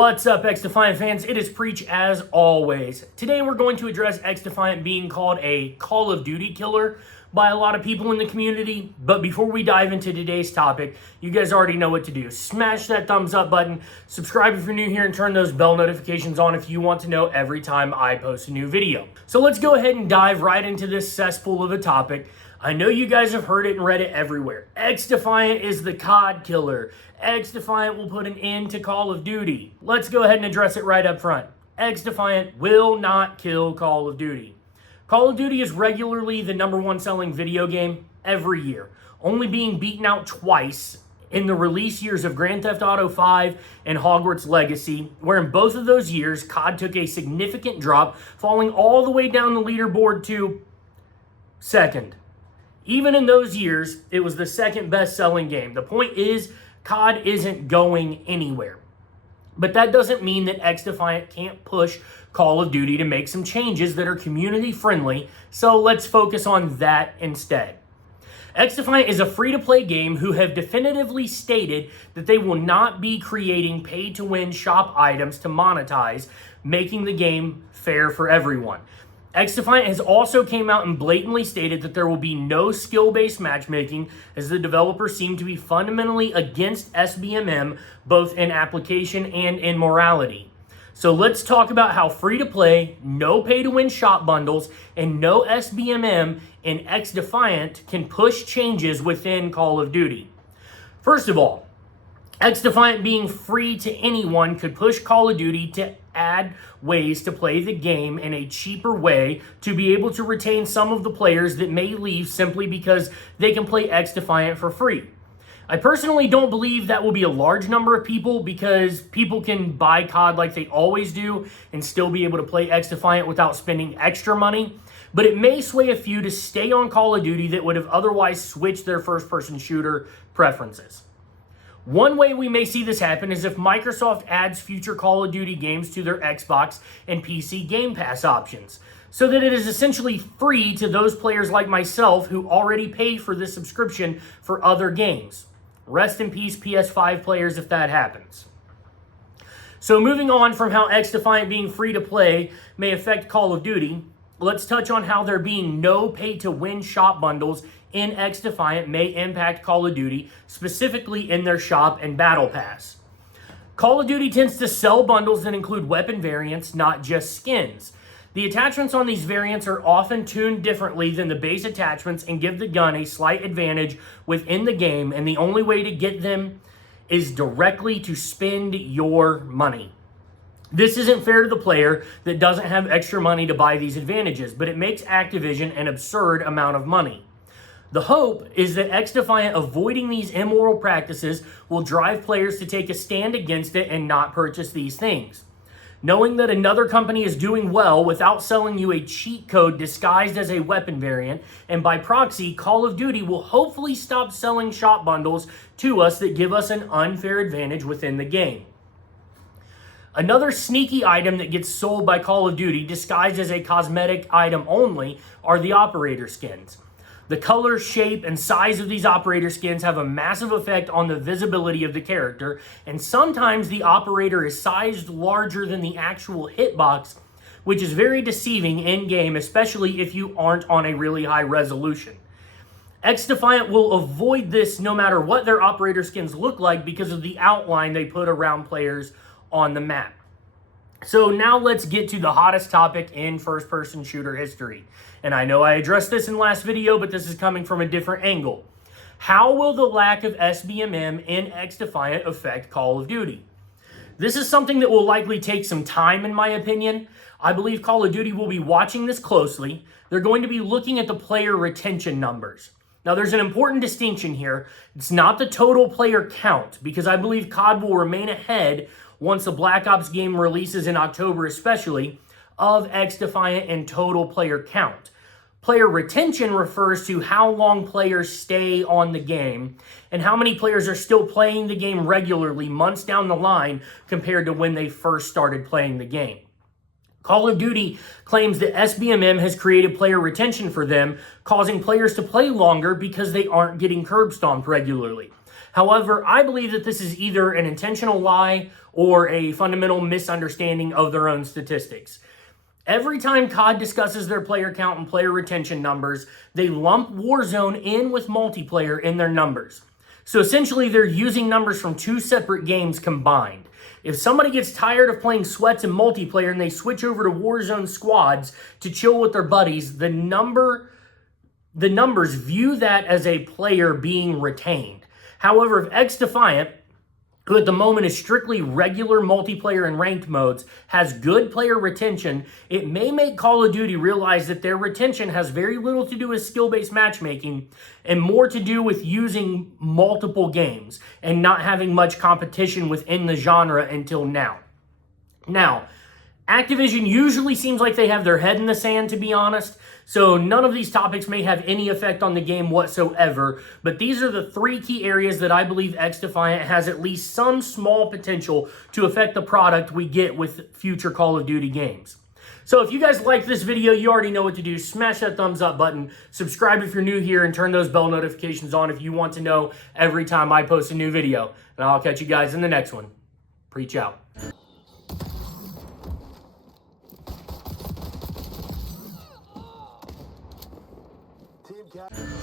What's up, XDefiant fans? It is Preach as always. Today we're going to address XDefiant being called a Call of Duty killer by a lot of people in the community. But before we dive into today's topic, you guys already know what to do. Smash that thumbs up button, subscribe if you're new here, and turn those bell notifications on if you want to know every time I post a new video. So let's go ahead and dive right into this cesspool of a topic. I know you guys have heard it and read it everywhere. XDefiant is the COD killer. XDefiant will put an end to Call of Duty. Let's go ahead and address it right up front. XDefiant will not kill Call of Duty. Call of Duty is regularly the #1 selling video game every year, only being beaten out twice in the release years of Grand Theft Auto 5 and Hogwarts Legacy, where in both of those years, COD took a significant drop, falling all the way down the leaderboard to second. Even in those years, it was the second best-selling game. The point is, COD isn't going anywhere. But that doesn't mean that XDefiant can't push Call of Duty to make some changes that are community-friendly, so let's focus on that instead. XDefiant is a free-to-play game who have definitively stated that they will not be creating pay-to-win shop items to monetize, making the game fair for everyone. XDefiant has also came out and blatantly stated that there will be no skill-based matchmaking, as the developers seem to be fundamentally against SBMM, both in application and in morality. So let's talk about how free-to-play, no pay-to-win shop bundles, and no SBMM in XDefiant can push changes within Call of Duty. First of all, XDefiant being free to anyone could push Call of Duty to add ways to play the game in a cheaper way to be able to retain some of the players that may leave simply because they can play XDefiant for free. I personally don't believe that will be a large number of people, because people can buy COD like they always do and still be able to play XDefiant without spending extra money, but it may sway a few to stay on Call of Duty that would have otherwise switched their first-person shooter preferences. One way we may see this happen is if Microsoft adds future Call of Duty games to their Xbox and PC Game Pass options, so that it is essentially free to those players like myself who already pay for this subscription for other games. Rest in peace, PS5 players, if that happens. So moving on from how XDefiant being free to play may affect Call of Duty, let's touch on how there being no pay-to-win shop bundles in XDefiant may impact Call of Duty, specifically in their shop and Battle Pass. Call of Duty tends to sell bundles that include weapon variants, not just skins. The attachments on these variants are often tuned differently than the base attachments and give the gun a slight advantage within the game, and the only way to get them is directly to spend your money. This isn't fair to the player that doesn't have extra money to buy these advantages, but it makes Activision an absurd amount of money. The hope is that XDefiant avoiding these immoral practices will drive players to take a stand against it and not purchase these things. Knowing that another company is doing well without selling you a cheat code disguised as a weapon variant, and by proxy, Call of Duty will hopefully stop selling shop bundles to us that give us an unfair advantage within the game. Another sneaky item that gets sold by Call of Duty disguised as a cosmetic item only are the operator skins. The color, shape, and size of these operator skins have a massive effect on the visibility of the character, and sometimes the operator is sized larger than the actual hitbox, which is very deceiving in-game, especially if you aren't on a really high resolution. XDefiant will avoid this no matter what their operator skins look like because of the outline they put around players on the map. So now let's get to the hottest topic in first-person shooter history. And I know I addressed this in the last video, but this is coming from a different angle. How will the lack of SBMM in XDefiant affect Call of Duty? This is something that will likely take some time, in my opinion. I believe Call of Duty will be watching this closely. They're going to be looking at the player retention numbers. Now, there's an important distinction here. It's not the total player count, because I believe COD will remain ahead once the Black Ops game releases in October, especially, of XDefiant and total player count. Player retention refers to how long players stay on the game and how many players are still playing the game regularly months down the line compared to when they first started playing the game. Call of Duty claims that SBMM has created player retention for them, causing players to play longer because they aren't getting curb stomped regularly. However, I believe that this is either an intentional lie or a fundamental misunderstanding of their own statistics. Every time COD discusses their player count and player retention numbers, they lump Warzone in with multiplayer in their numbers. So essentially, they're using numbers from two separate games combined. If somebody gets tired of playing sweats and multiplayer and they switch over to Warzone squads to chill with their buddies, the numbers view that as a player being retained. However, if XDefiant, who at the moment is strictly regular multiplayer and ranked modes, has good player retention, it may make Call of Duty realize that their retention has very little to do with skill-based matchmaking and more to do with using multiple games and not having much competition within the genre until now. Now, Activision usually seems like they have their head in the sand, to be honest, so none of these topics may have any effect on the game whatsoever, but these are the three key areas that I believe XDefiant has at least some small potential to affect the product we get with future Call of Duty games. So if you guys like this video, you already know what to do. Smash that thumbs up button, subscribe if you're new here, and turn those bell notifications on if you want to know every time I post a new video. And I'll catch you guys in the next one. Preach out. Team Cap.